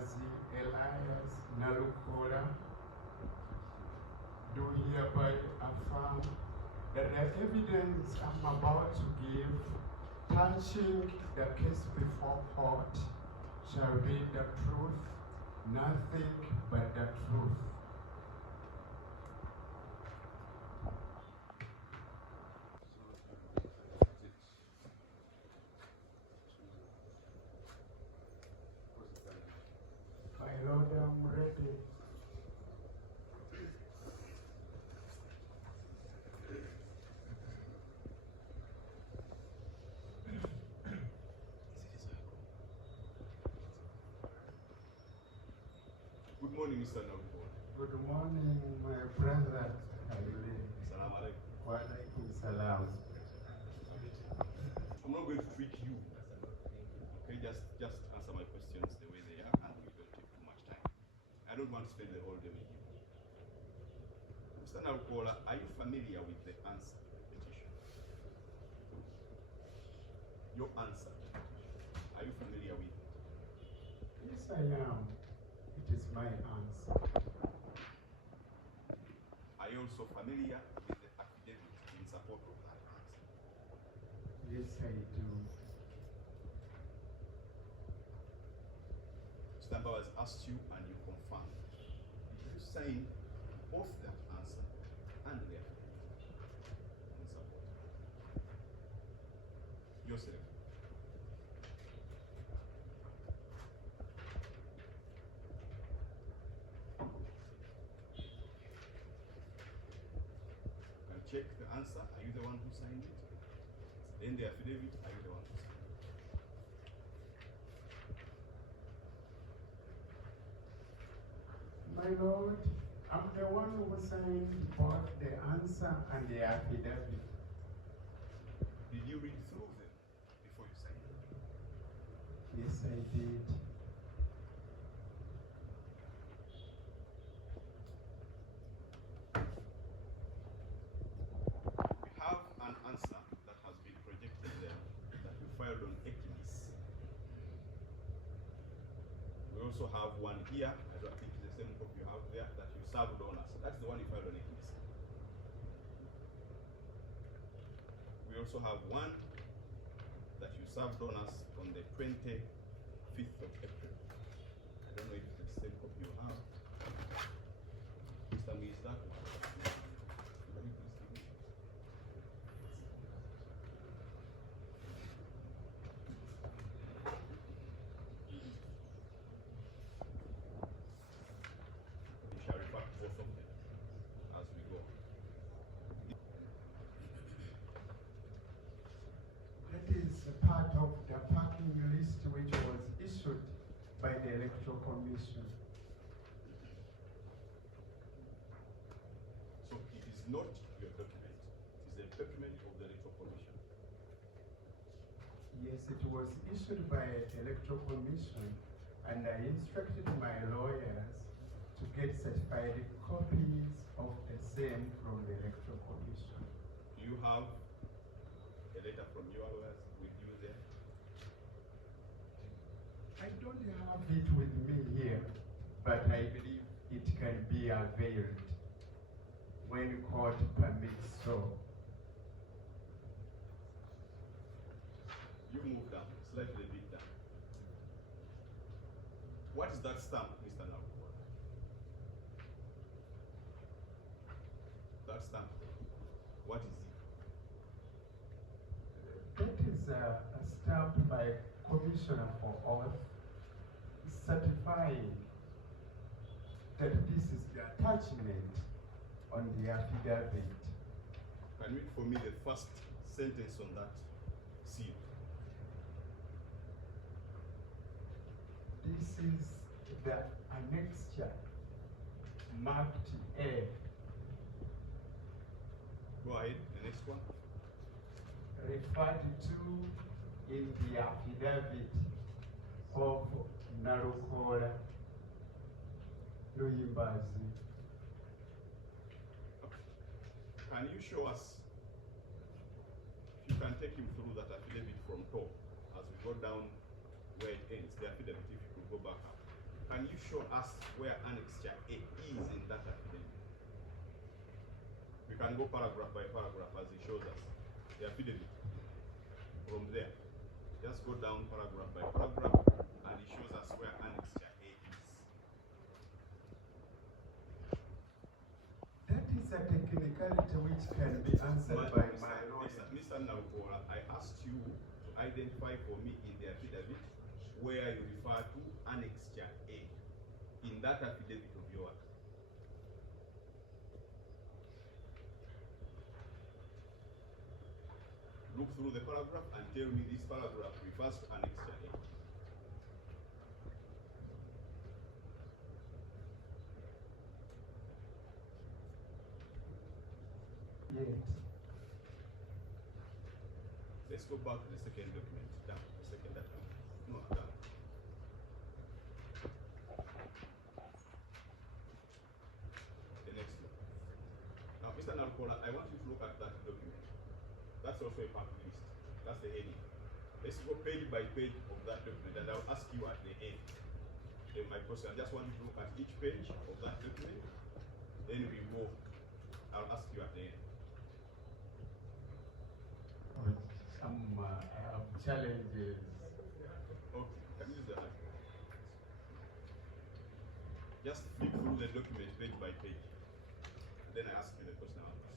Looya Elias Nalukoola do hereby affirm that the evidence I'm about to give touching the case before court shall be the truth, nothing but the truth. My Lord, I'm ready. Good morning, Mr. Nalukoola. Good morning, my brother. Salam alaikum. Wa alaikum salam. I'm not going to trick you. Okay, just answer my questions the way they are, and we don't take too much time. I don't want to spend the whole day with you. Mr. Nalukoola, are you familiar with the answer petition? Your answer. Are you familiar with it? Yes, I am. It is my answer. Are you also familiar with the affidavit in support of that answer? Yes, I do. Stamper has asked you and you confirmed. Did you sign both that answer and the affidavit in support? Yourself. Check the answer. Are you the one who signed it? Then the affidavit, are you the one who signed it? My Lord, I'm the one who signed both the answer and the affidavit. Did you read through them before you signed it? Yes, I did. We have an answer that has been projected there that we filed on Ekimis. We also have one here, I don't think it's the same copy you have there, that you served on us. That's the one you filed on Ekimis. We also have one that you served on us on the 25th of April. I don't know if it's the same copy you have. Mr. Me, is that one? Can you please give me? We shall refer to both of them as we go. That is a part of the parking list which was issued by the Electoral Commission. So it is not your document, it is a document of the Electoral Commission. Yes, it was issued by the Electoral Commission, and I instructed my lawyers to get certified copies of the same from the Electoral Commission. Do you have a letter from your lawyers with you there? I don't have it with me here, but I believe it can be availed when court permits so. You move down, slightly a bit down. What is that stamp, Mr. Nalukoola? That stamp, what is it? That is a stamp by Commissioner for Oath certifying that this is the attachment on the affidavit. Can you read for me the first sentence on that seal? This is the annexure marked A. Go ahead, the next one. Referred to in the affidavit of Nalukoola Looya. Can you show us, if you can take him through that affidavit from top as we go down where it ends, the affidavit, if you could go back up. can you show us where annexure A is in that affidavit? We can go paragraph by paragraph as it shows us the affidavit. From there, just go down paragraph by paragraph and it shows us where annexure A is. That is a technicality which can be answered by my lawyer. Mr. Nalukoola, I asked you to identify for me in the affidavit where you refer to annexure A in that affidavit of yours. Look through the paragraph and tell me this paragraph refers to annexure A. Yes. Let's go back to the second document. Down. The second document. No, down. The next one. Now, Mr. Nalukoola, I want you to look at that document. That's also a part list. That's the heading. Let's go page by page of that document, and I'll ask you at the end. In my question, I just want you to look at each page of that document. Then we go. I'll ask you at the end. Some challenges. Okay, can you use the mic? Just flip through the document page by page. Then I ask you the question I'll ask.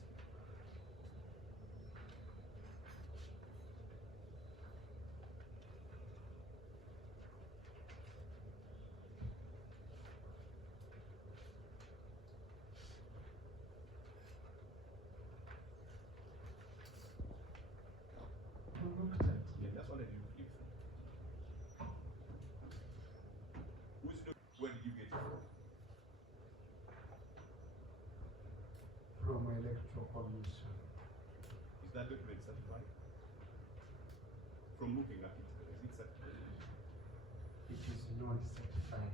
Yeah, that's what I did flip through. Where did you get it from? From Electoral Commission. Is that document certified? From looking at it, is it certified? It is not certified.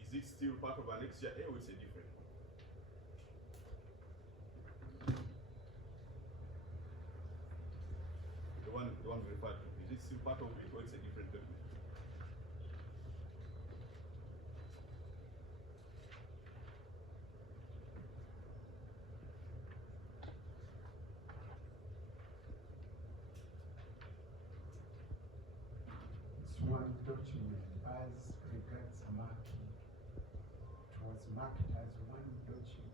Is it still part of annexure A or it's a different? The one we referred to, is it still part of it or it's a different document? It's one document as regards marking. It was marked as one document.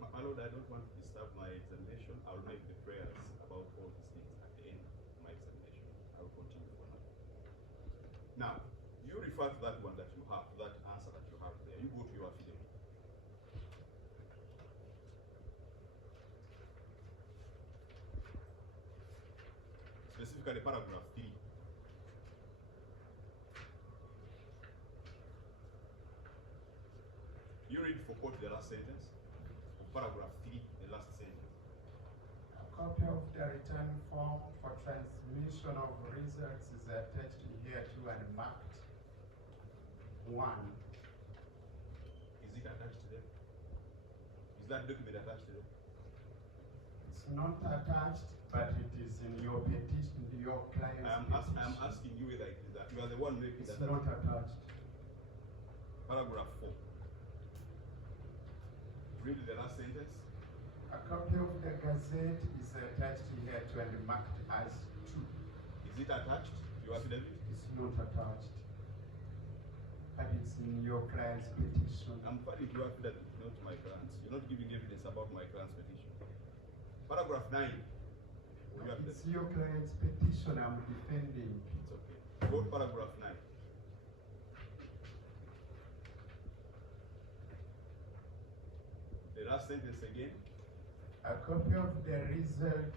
My Lord, I don't want to disturb my examination. I'll make the prayers about all these things at the end of my examination. I will continue for now. Now, you refer to that one that you have, to that answer that you have there. You go to your affidavit. Specifically paragraph 3. You read for quote the last sentence. Paragraph 3, the last sentence. A copy of the return form for transmission of results is attached here to and marked 1. Is it attached to them? Is that document attached to them? It's not attached, but it is in your petition, your client's I am petition. asking you whether it is that. You are the one making It's that. not attached. Paragraph 4. Read the last sentence. A copy of the Gazette is attached here to and marked as 2. Is it attached to your affidavit? It's not attached. But it's in your client's petition. I'm filing your affidavit, not my clients. You're not giving evidence about my client's petition. Paragraph 9. It's your client's petition I'm defending. It's okay. Go to paragraph 9. The last sentence again. A copy of the result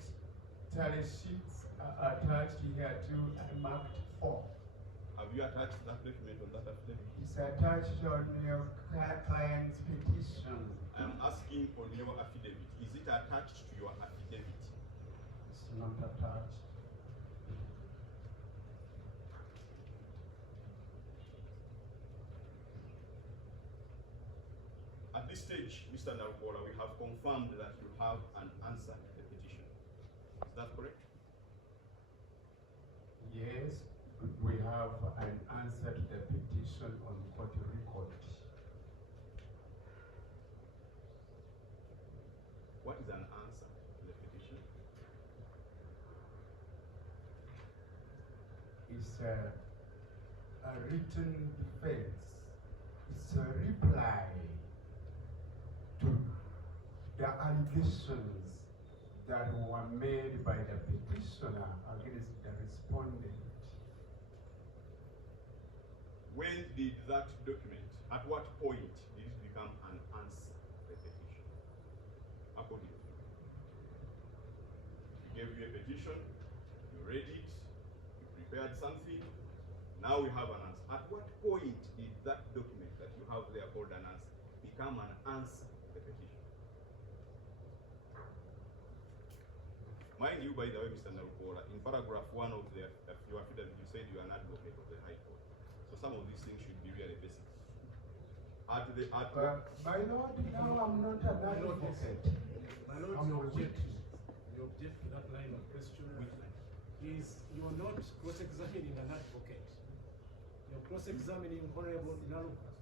tally sheets are attached here to and marked 4. Have you attached that document on that affidavit? It's attached on your client's petition. I am asking on your affidavit. Is it attached to your affidavit? It's not attached. At this stage, Mr. Nalukoola, we have confirmed that you have an answer to the petition. Is Is that correct? Yes, we have an answer to the petition on court record. What is an answer to the petition? It's a written defense. It's a reply to the allegations that were made by the petitioner against the respondent. When did that document, at what point did it become an answer to the petition? According to you. We gave you a petition, you read it, you prepared something, now we have an answer. At what point did that document that you have there called an answer become an answer to the petition? Mind you, by the way, Mr. Nalukoola, in paragraph 1 of your affidavit, you said you are an advocate of the High Court. So some of these things should be really basic. My Lord, now I'm not an advocate. My Lord, you object to that line of questioning. Is you are not cross-examining an advocate. You're cross-examining Honorable Nalukoola.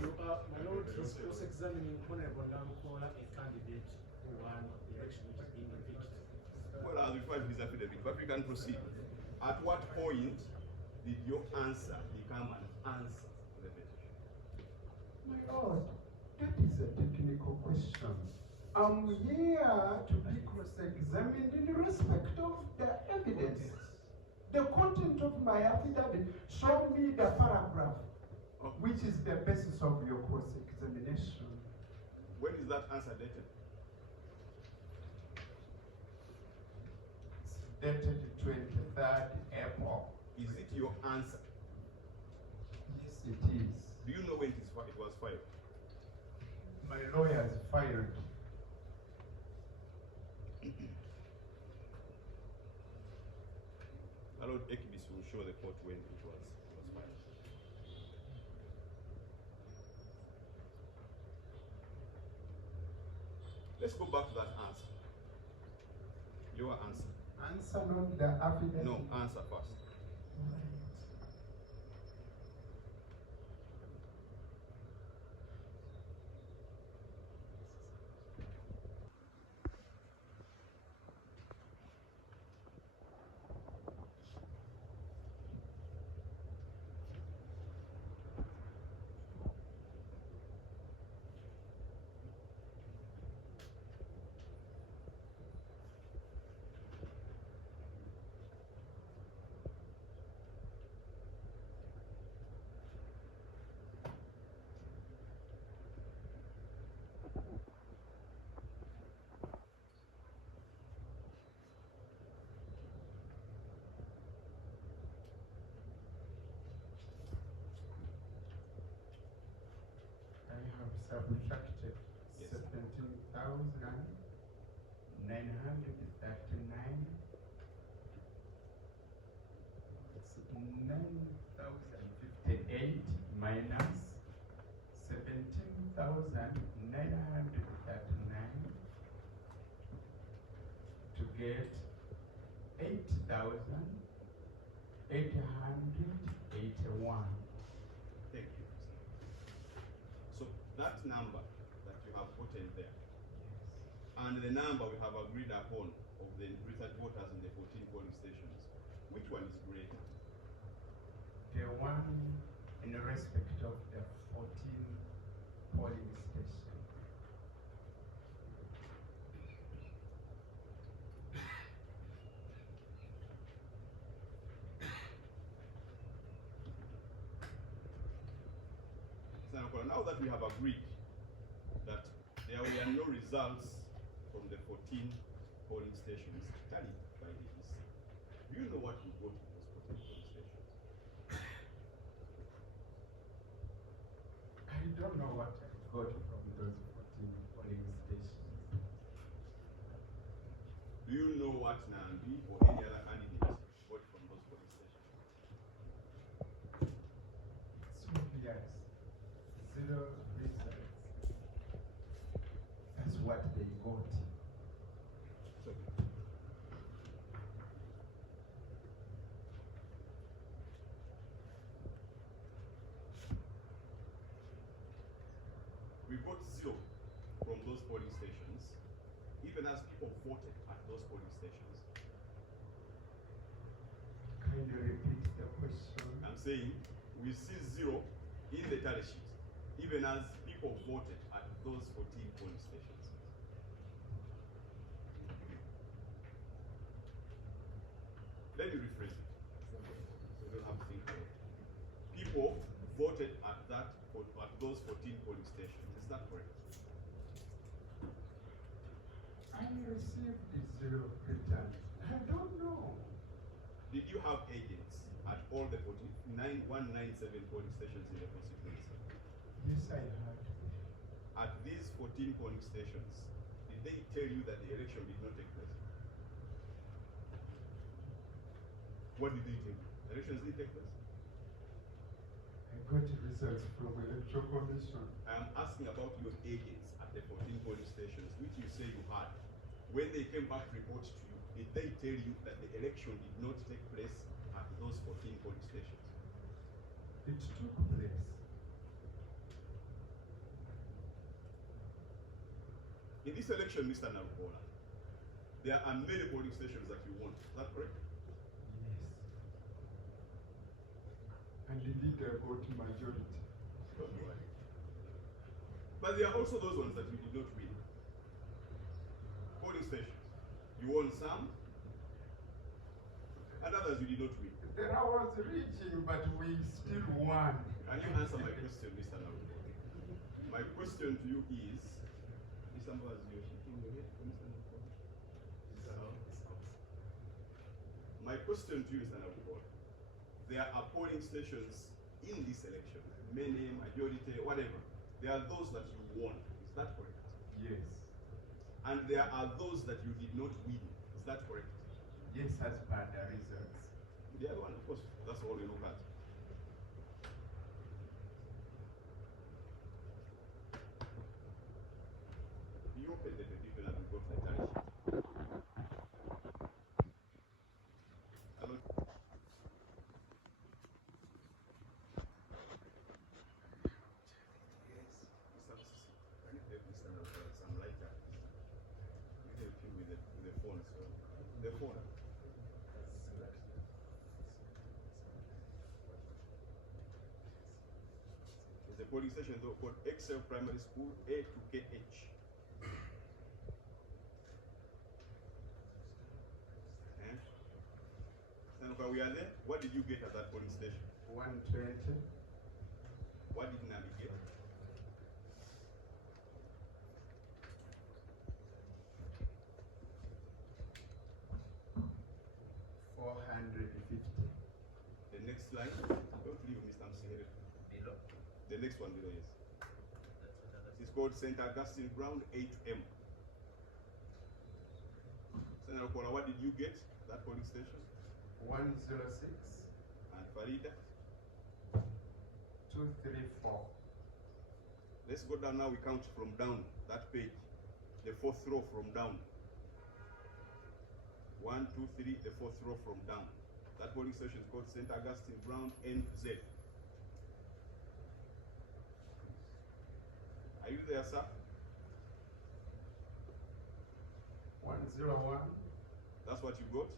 You are, my Lord, is cross-examining Honorable Nalukoola, a candidate who won the election which is being impeached. Well, I'll refer to his affidavit, but we can proceed. At what point did your answer become an answer to the petition? My Lord, that is a technical question. I'm here to be cross-examined in respect of the evidence. The content of my affidavit, show me the paragraph, which is the basis of your cross-examination. When is that answer dated? It's dated 23rd April. Is it your answer? Yes, it is. Do you know when it was filed? My lawyers filed. My Lord Ekibis will show the court when it was filed. Let's go back to that answer. Your answer. Answer not the affidavit. No, answer first. Subtracted Yes. 17,939. It's 9,058 minus 17,939 to get 8,881. Thank you. So that number that you have put in there, and the number we have agreed upon of the research voters in the 14 polling stations, which one is greater? The one in respect of the 14 polling stations. Now that we have agreed that there were no results from the 14 polling stations tallied by the EC, do you know what you got from those 14 polling stations? I don't know what I got from those 14 polling stations. Do you know what Nambi or any other candidate got from those polling stations? So yes, 0 results. That's what they we got 0 from those polling stations, even as people voted at those polling stations. Can you repeat the question? I'm saying we see 0 in the tally sheet, even as people voted at those 14 polling stations. Let me rephrase it. So you don't have to think about it. People voted at those 14 polling stations. Is that correct? I received the 0 return. I don't know. Did you have agents at all the 197 polling stations in the constituency? Yes, I had. At these 14 polling stations, did they tell you that the election did not take place? What did they tell you? Elections did take place? I got results from Electoral Commission. I am asking about your agents at the 14 polling stations, which you say you had. When they came back to report to you, did they tell you that the election did not take place at those 14 polling stations? It took place. In this election, Mr. Nalukoola, there are many polling stations that you won. Is that correct? Yes. And indeed I got majority. Don't worry. But there are also those ones that you did not win. Polling stations. You won some, and others you did not win. There I was reaching, but we still won. Can you answer my question, Mr. Nalukoola? My question to you is, Mr. Mbaz, you're shaking your head, Mr. Nalukoola? My question to you, Mr. Nalukoola, there are polling stations in this election, many, majority, whatever. There are those that you won. Is that correct? Yes. And there are those that you did not win. Is that correct? Yes, as per the results. The other one, of course, that's all you look at. You open the petition and we go to the tally sheet. Hello? Mr. Sisi, can you help Mr. Nalukoola some lighter? You help him with the phone, so the phone. There's a polling station though called Excel Primary School A to KH. Nalukoola, we are there. What did you get at that polling station? 120. What did Nambi get? The next line, don't leave Mr. Msingere. Below. The next one below, yes. It's called St. Augustine Ground 8M. Senator Nalukoola, what did you get that polling station? 106. And Faridah? 234. Let's go down now, we count from down that page. The 4th row from down. 1, 2, 3, the 4th row from down. That polling station is called St. Augustine Ground N to Z. Are you there, sir? 101. That's what you got?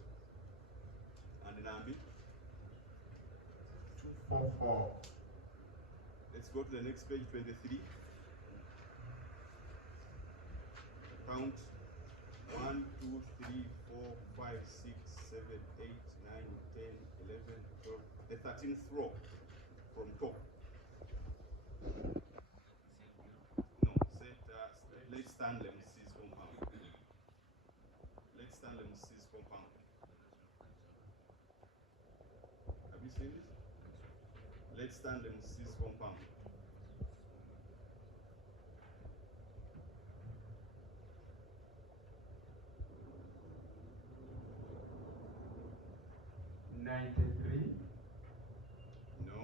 And Nambi? 244. Let's go to the next page, 23. Count 1, 2, 3, 4, 5, 6, 7, 8, 9, 10, 11, 12. The 13th row from top. No, let's stand them Mrs. compound. Let's stand them Mrs. compound. Have you seen this? Let's stand them Mrs. compound. No.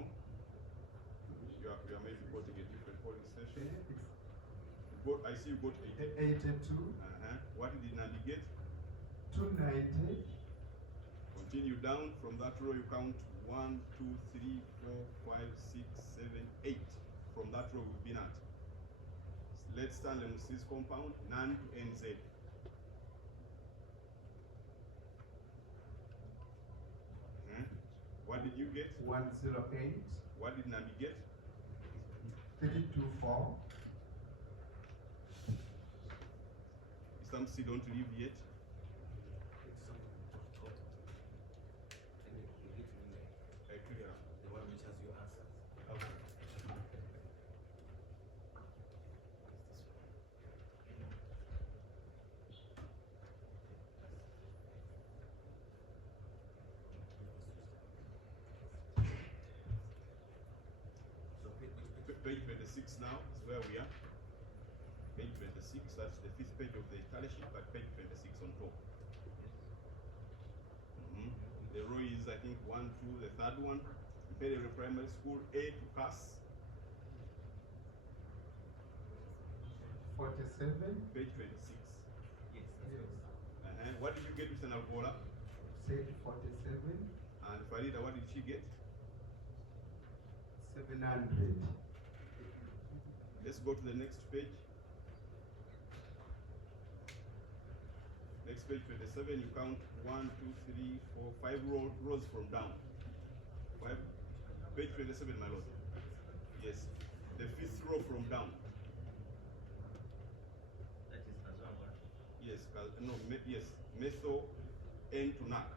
You are maybe quoting a different polling station. I see you got 82. What did Nambi get? 290. Continue down from that row, you count 1, 2, 3, 4, 5, 6, 7, 8. From that row we've been at. let's stand and cease compound, NAN to NZ. What did you get? 108. What did Nambi get? 324. Some still don't leave yet. The one which has your answers. Okay. So Page 26 now is where we are. Page 26, that's the 5th page of the tally sheet, but page 26 on top. The row is, I think, 1, 2, the third one. Imperial Primary School, A to CAS. 47. Page 26. yes, that's what What did you get, Mr. Nalukoola? Said 47. And Faridah, what did she get? 700. Let's go to the next page. Next page 27, you count 1, 2, 3, 4, 5 rows from down. 5. Page 27, my lord. Yes. The 5th row from down. That is Azwanga. Yes, yes. Metho N to NAC.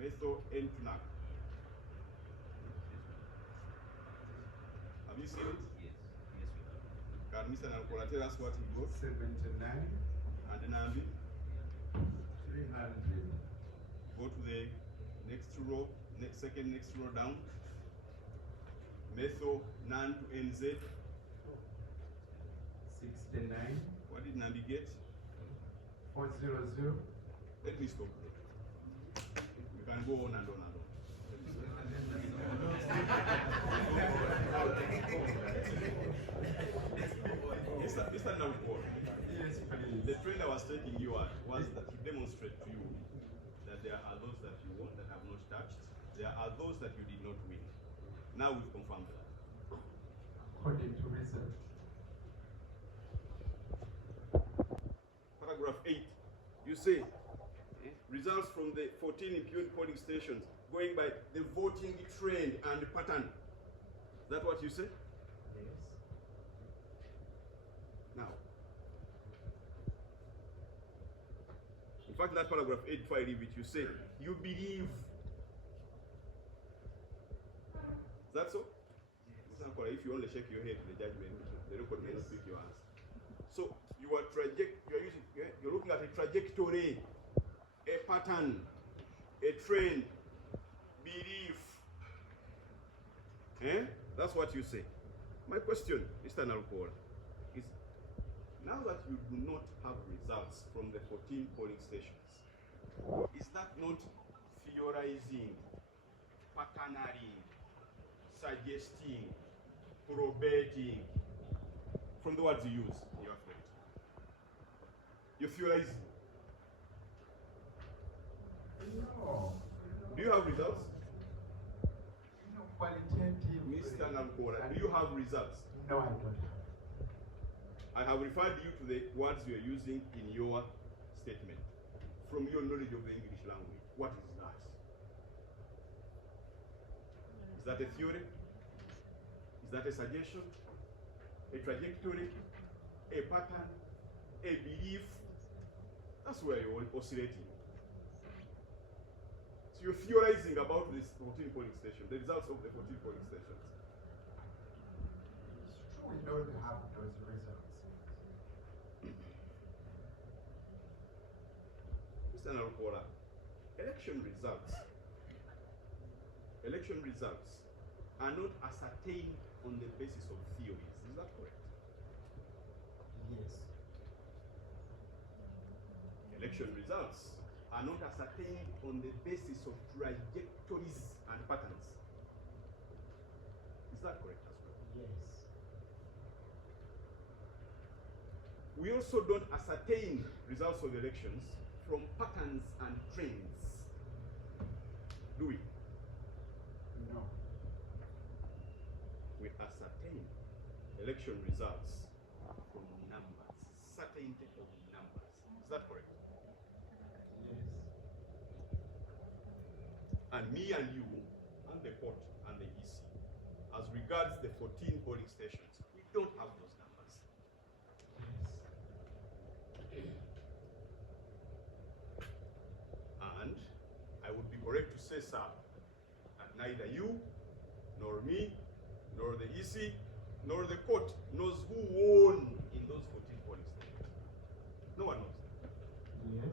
Metho N to NAC. Have you seen it? Yes, yes, we have. Can Mr. Nalukoola tell us what he got? 79. And then Nambi, 300. go to the next row, second next row down. Metho NAN to NZ. 69. What did Nambi get? 400. Let me stop there. We can go on and on and on. Mr. Nalukoola, Yes, please. the trend I was taking you at was that to demonstrate to you that there are those that you won that have not touched. There are those that you did not win. Now we've confirmed that. According to research. Paragraph 8, you say, results from the 14 impugned polling stations going by the voting trend and pattern. Is that what you say? Yes. Now, in fact, that paragraph 8, before I leave it, you say, you believe. Is that so? Mr. Nalukoola, if you only shake your head to the judgment, the record may not pick your answer. So, you're looking at a trajectory, a pattern, a trend, belief. That's what you say. My question, Mr. Nalukoola, is now that you do not have results from the 14 polling stations, is that not theorizing, patterning, suggesting, probating, from the words you use in your affidavit? You're theorizing. No. Do you have results? No, qualitative. Mr. Nalukoola, do you have results? No, I don't. I have referred you to the words you are using in your statement. From your knowledge of the English language, what is that? Is that a theory? Is that a suggestion? A trajectory? A pattern? A belief? That's where you're oscillating. So you're theorizing about this 14 polling station, the results of the 14 polling stations. It's true, we don't have those results. Mr. Nalukoola, election results are not ascertained on the basis of theories. Is that correct? Yes. Election results are not ascertained on the basis of trajectories and patterns. Is that correct as well? Yes. We also don't ascertain results of elections from patterns and trends. Do we? No. We ascertain election results from numbers, certainty of numbers. Is that correct? Yes. And me and you, and the court, and the EC, as regards the 14 polling stations, we don't have those numbers. And I would be correct to say, sir, that neither you, nor me, nor the EC, nor the court knows who won in those 14 polling stations. No one knows. Yes.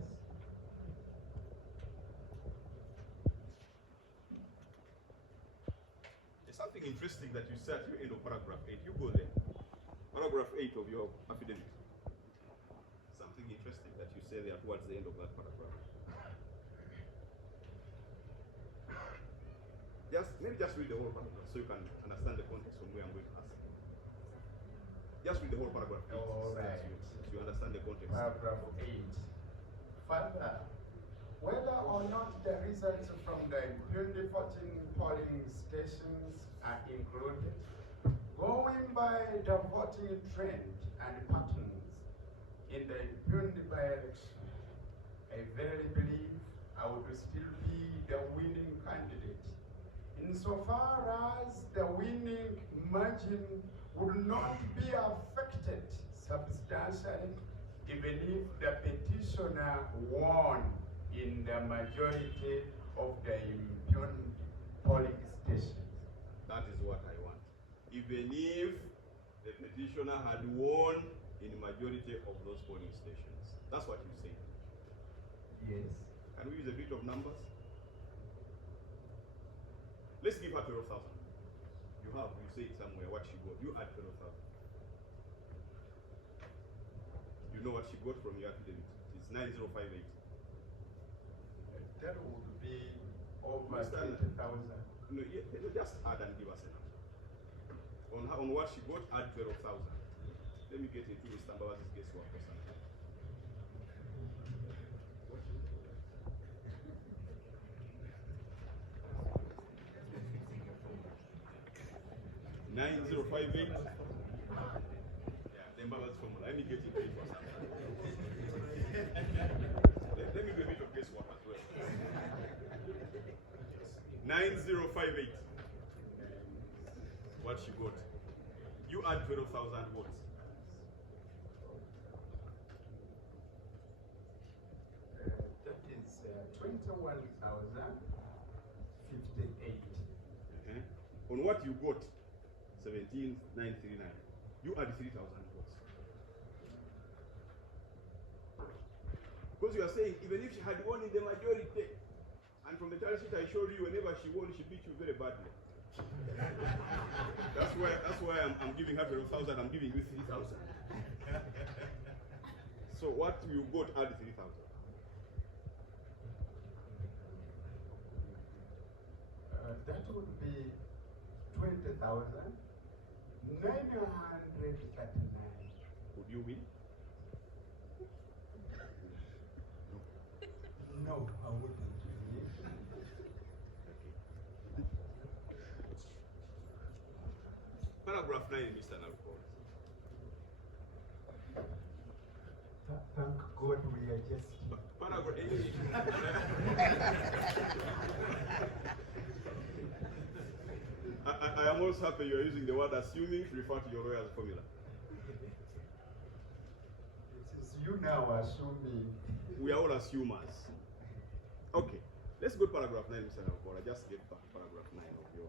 There's something interesting that you say at the end of paragraph 8. You go there. Paragraph 8 of your affidavit. Something interesting that you say there towards the end of that paragraph. Maybe just read the whole paragraph so you can understand the context from where I'm going to ask. Just read the whole paragraph 8 All right. so you understand the context. Paragraph 8. Further, whether or not the results from the 2014 polling stations are included, going by the voting trend and patterns in the 20 by-election, I verily believe I would still be the winning candidate, insofar as the winning margin would not be affected substantially even if the petitioner won in the majority of the impugned polling stations. That is what I want. Even if the petitioner had won in majority of those polling stations. That's what you say. Yes. Can we use a bit of numbers? Let's give her 12,000. You say it somewhere what she got. You add 12,000. You know what she got from your affidavit. It's 9058. That would be over Understand? 20,000. No, just add and give us a number. On what she got, add 12,000. Let me get into Mr. Mbabazi's guesswork or something. $9058. Yeah, the Mbabazi formula. Let me get into it for something. Let me do a bit of guesswork as well. 9058. What she got. You add 12,000 votes. That is 21,058. On what you got, 17,939. You add 3,000 votes. Because you are saying, even if she had won in the majority, and from the tally sheet I showed you, whenever she won, she beat you very badly. That's why I'm giving her 12,000, I'm giving you 3,000. So what you got, add 3,000. That would be 20,939. Would you win? No, I wouldn't. Paragraph 9, Mr. Nalukoola. Thank God we are just. Paragraph 8. I am also happy you are using the word assuming to refer to your lawyer's formula. It is you now assuming. We are all assumers. Okay, let's go to paragraph 9, Mr. Nalukoola. Just get back paragraph 9 of your